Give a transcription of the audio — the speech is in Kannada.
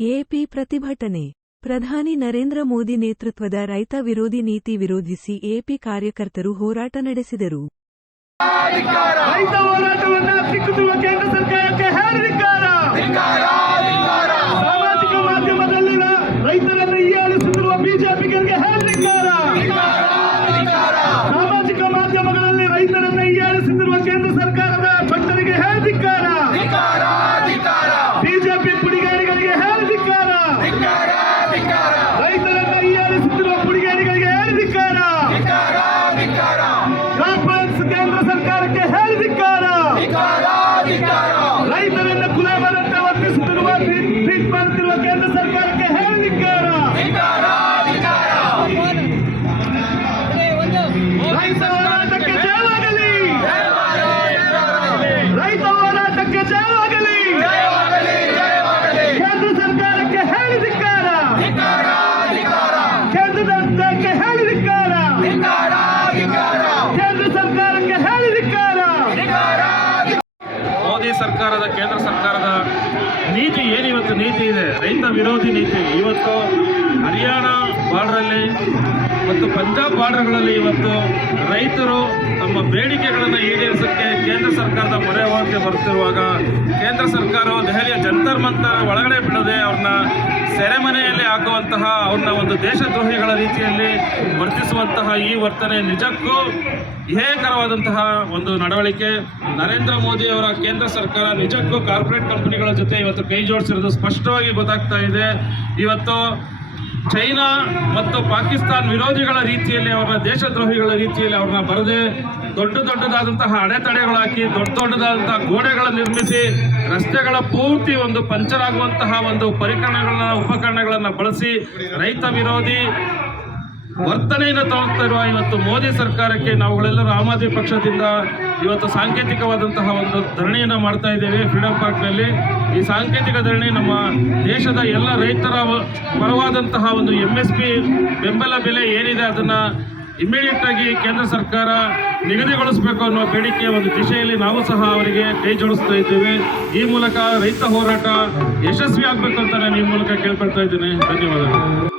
ಎಪಿ ಪ್ರತಿಭಟನೆ. ಪ್ರಧಾನಿ ನರೇಂದ್ರ ಮೋದಿ ನೇತೃತ್ವದ ರೈತ ವಿರೋಧಿ ನೀತಿ ವಿರೋಧಿಸಿ ಎಪಿ ಕಾರ್ಯಕರ್ತರು ಹೋರಾಟ ನಡೆಸಿದರು. ರೈತ ಹೋರಾಟವನ್ನ ಸರ್ಕಾರದ, ಕೇಂದ್ರ ಸರ್ಕಾರದ ನೀತಿ ಏನಿವತ್ತು ನೀತಿ ಇದೆ? ರೈತ ವಿರೋಧಿ ನೀತಿ. ಇವತ್ತು ಹರಿಯಾಣ ಬಾರ್ಡ್ರಲ್ಲಿ ಮತ್ತು ಪಂಜಾಬ್ ಬಾರ್ಡರ್ಗಳಲ್ಲಿ ಇವತ್ತು ರೈತರು ತಮ್ಮ ಬೇಡಿಕೆಗಳನ್ನು ಈಡೇರಿಸೋಕ್ಕೆ ಕೇಂದ್ರ ಸರ್ಕಾರದ ಮೊರೆ ಹೋಗಕ್ಕೆ ಬರ್ತಿರುವಾಗ ಕೇಂದ್ರ ಸರ್ಕಾರವು ದೆಹಲಿಯ ಜಂತರ್ ಮಂತರ ಒಳಗಡೆ ಬಿಡದೆ ಅವ್ರನ್ನ ಸೆರೆಮನೆಯಲ್ಲಿ ಹಾಕುವಂತಹ ಅವ್ರನ್ನ ಒಂದು ದೇಶದ್ರೋಹಿಗಳ ರೀತಿಯಲ್ಲಿ ವರ್ತಿಸುವಂತಹ ಈ ವರ್ತನೆ ನಿಜಕ್ಕೂ ಹೇಯಕರವಾದಂತಹ ಒಂದು ನಡವಳಿಕೆ. ನರೇಂದ್ರ ಮೋದಿ ಅವರ ಕೇಂದ್ರ ಸರ್ಕಾರ ನಿಜಕ್ಕೂ ಕಾರ್ಪೊರೇಟ್ ಕಂಪನಿಗಳ ಜೊತೆ ಇವತ್ತು ಕೈ ಜೋಡಿಸಿರೋದು ಸ್ಪಷ್ಟವಾಗಿ ಗೊತ್ತಾಗ್ತಾ ಇದೆ. ಇವತ್ತು ಚೈನಾ ಮತ್ತು ಪಾಕಿಸ್ತಾನ್ ವಿರೋಧಿಗಳ ರೀತಿಯಲ್ಲಿ ಅವರ ದೇಶದ್ರೋಹಿಗಳ ರೀತಿಯಲ್ಲಿ ಅವ್ರನ್ನ ಬರದೆ ದೊಡ್ಡ ದೊಡ್ಡದಾದಂತಹ ಅಡೆತಡೆಗಳು ಹಾಕಿ, ದೊಡ್ಡ ದೊಡ್ಡದಾದಂತಹ ಗೋಡೆಗಳನ್ನು ನಿರ್ಮಿಸಿ, ರಸ್ತೆಗಳ ಪೂರ್ತಿ ಒಂದು ಪಂಚರ್ ಆಗುವಂತಹ ಒಂದು ಪರಿಕರಣಗಳನ್ನ, ಉಪಕರಣಗಳನ್ನು ಬಳಸಿ ರೈತ ವಿರೋಧಿ ವರ್ತನೆಯನ್ನು ತೋರ್ತಾ ಇರುವ ಇವತ್ತು ಮೋದಿ ಸರ್ಕಾರಕ್ಕೆ ನಾವುಗಳೆಲ್ಲರೂ ಆಮ್ ಆದ್ಮಿ ಪಕ್ಷದಿಂದ ಇವತ್ತು ಸಾಂಕೇತಿಕವಾದಂತಹ ಒಂದು ಧರಣಿಯನ್ನು ಮಾಡ್ತಾ ಇದ್ದೇವೆ ಫ್ರೀಡಮ್ ಪಾರ್ಕ್ನಲ್ಲಿ. ಈ ಸಾಂಕೇತಿಕ ಧರಣಿ ನಮ್ಮ ದೇಶದ ಎಲ್ಲ ರೈತರ ಪರವಾದಂತಹ ಒಂದು ಎಂ ಎಸ್ ಪಿ ಬೆಂಬಲ ಬೆಲೆ ಏನಿದೆ ಅದನ್ನು ಇಮಿಡಿಯೇಟ್ ಆಗಿ ಕೇಂದ್ರ ಸರ್ಕಾರ ನಿಗದಿಗೊಳಿಸಬೇಕು ಅನ್ನುವ ಬೇಡಿಕೆಯ ಒಂದು ದಿಶೆಯಲ್ಲಿ ನಾವು ಸಹ ಅವರಿಗೆ ಕೈ ಜೋಡಿಸ್ತಾ ಇದ್ದೇವೆ. ಈ ಮೂಲಕ ರೈತ ಹೋರಾಟ ಯಶಸ್ವಿ ಆಗಬೇಕು ಅಂತ ನಾನು ಈ ಮೂಲಕ ಕೇಳ್ಕೊಳ್ತಾ ಇದ್ದೇನೆ. ಧನ್ಯವಾದಗಳು.